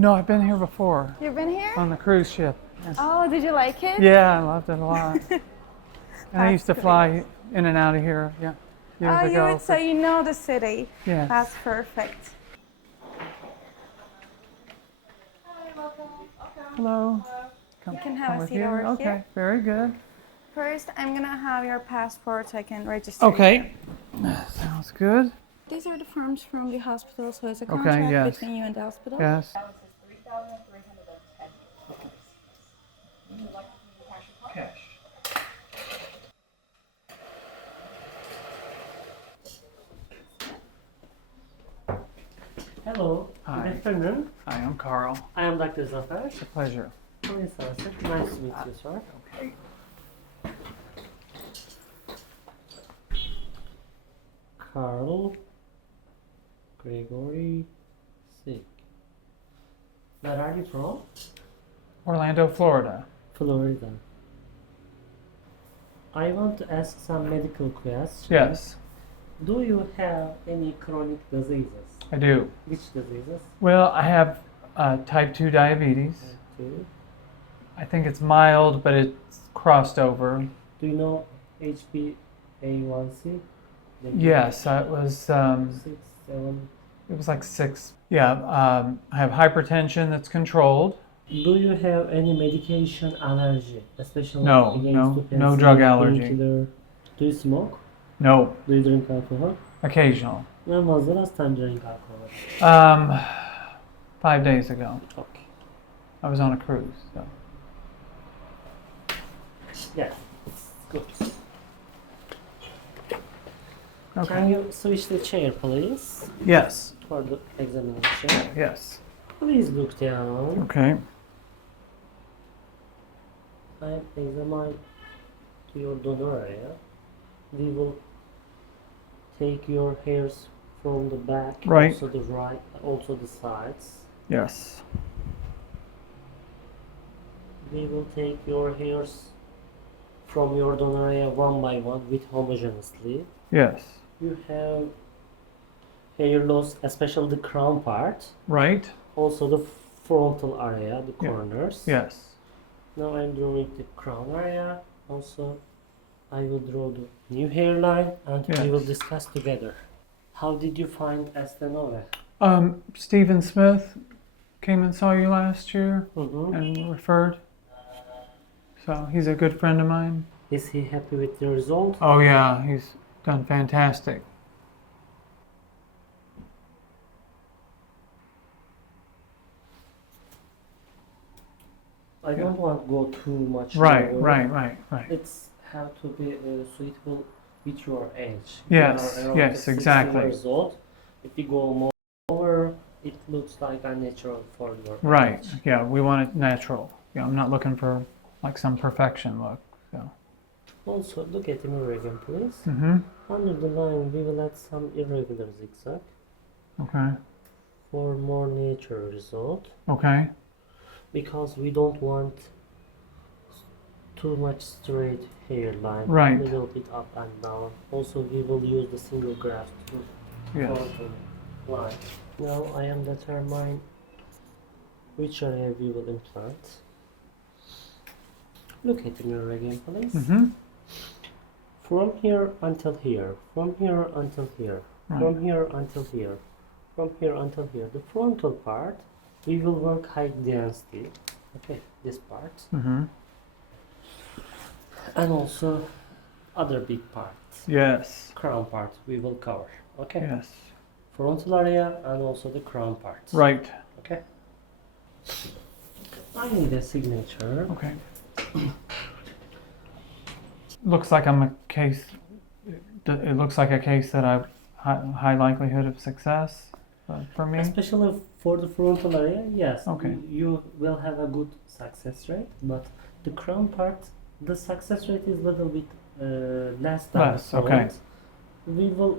No, I've been here before. You've been here? On the cruise ship. Yes. Oh, did you like it? Yeah, I loved it a lot. And I used to That's fly in and out of here, yeah, years ago. So you know the city. Yeah. That's perfect. Hello. You can have a with seat you. over Okay, here. very good. First, I'm gonna have your passport so I can register. Okay. Sounds good. These are the forms from the hospital, so it's a Okay, contract yes. between you and the hospital. Yes. Cash. Hello, Hi. good afternoon. Hi, I'm Carl. I am Dr. Zafer. It's a pleasure. Please, sir. Nice to meet you, sir. Okay. Carl Gregory Sick. Where are you from? Orlando, Florida. Florida. I want to ask some medical questions. Yes, Do you have any chronic diseases? I do. Which diseases? Well, I have type 2 diabetes. Okay. I think it's mild, but it's crossed over. Do you know HbA1c? Yes, it was 6, 7. it was like 6. Yeah, I have hypertension that's controlled. Do you have any medication allergy, especially No, against no drug penicillin, allergy. painkiller? Do you smoke? No, Do you drink alcohol? occasional. When was the last time you drank alcohol? 5 days ago. Okay. I was on a cruise. So. Yeah, it's good. Can Okay. you switch the chair, please, Yes. for the examination? Yes. Please look down. Okay. I examine to your donor area. We will take your hairs from the back, Right. also the right, also the sides. Yes. We will take your hairs from your donor area one by one with homogeneously. Yes. You have hair loss, especially the crown part, Right. also the frontal area, the Yeah. corners. Yes. Now I'm drawing the crown area. Also, I will draw the new hairline and we will Yes. discuss together. How did you find Estenove? Stephen Smith came and saw you last year Mm-hmm. and referred. So he's a good friend of mine. Is he happy with the result? Oh yeah, he's done fantastic. I don't want to go too much Right, lower. right. It's have to be suitable with your age. Yes, You are around yes, the 60 exactly. years old. If you go more over, it looks like unnatural for your Right. age. Yeah, we want it natural. Yeah, I'm not looking for like some perfection look. So. Also, look at the mirror again, please. Mm-hmm. Under the line, we will add some irregular zigzag Okay. for more natural result, Okay. because we don't want too much straight hairline. Right. A little bit up and down. Also, we will use the single graft to Yes. form the line. Now I am determining which area we will implant. Look at the mirror again, please. Mm-hmm. From here until here, from here until here, Right. from here until here, from here until here. The frontal part, we will work high density. Okay, this part. Mm-hmm. And also other big parts. Yes. Crown part we will cover. Okay. Yes. Frontal area and also the crown part. Right. Okay. I need a signature. Okay. Looks like I'm a case. It looks like a case that I've high likelihood of success for me. Especially for the frontal area, yes. Okay. You will have a good success rate, but the crown part, the success rate is a little bit less than Less, the okay. front. We will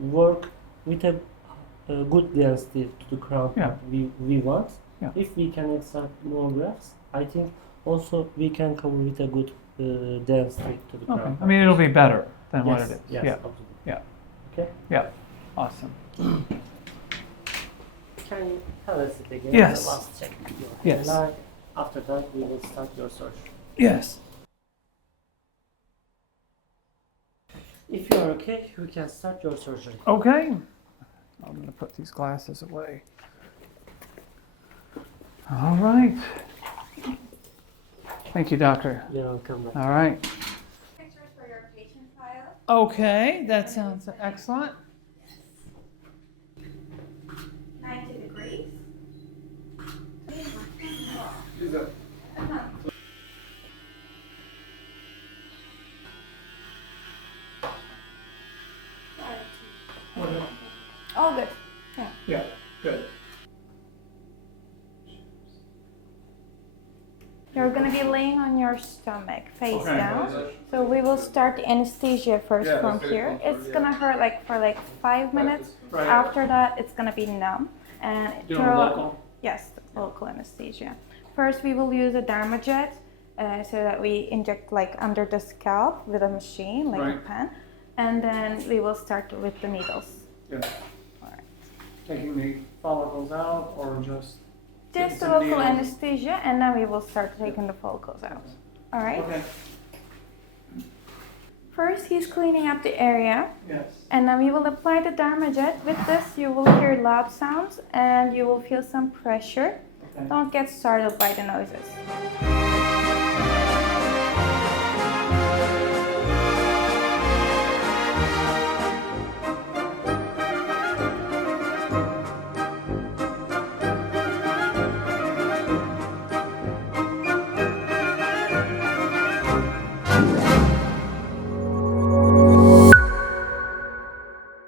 work with a good density to the crown Yeah. part we want. Yeah. If we can extract more grafts, I think also we can cover with a good density to the crown Okay. part. I mean, it'll be better than what Yes, it is. yes, Yeah. absolutely. Yeah. Okay. Yeah. Awesome. Can can you have a seat again? Yes. The last check your Yes. hairline. After that, we will start your surgery. Yes. If you are okay, we can start your surgery. Okay. I'm going to put these glasses away. All right. Thank you, doctor. You're welcome. All right. Pictures for your patient file. Okay, that sounds excellent. 90 degrees. All good. Yeah. Yeah, good. You're gonna be laying on your stomach, face Okay. down. So we will start the anesthesia first Yeah, from that's here. very It's gonna hurt like for like 5 minutes. Right. After that, it's gonna be numb. And Doing throughout- local? Yes, local anesthesia. First, we will use a dermajet so that we inject like under the scalp with a machine, like a Right. pen. And then we will start with the needles. Yeah. All right. Taking the follicles out or just? Just a some local needles? anesthesia, and then we will start taking the follicles out. All right. Okay. First, he's cleaning up the area, Yes. and then we will apply the dermajet. With this, you will hear loud sounds, and you will feel some pressure. Okay. Don't get startled by the noises.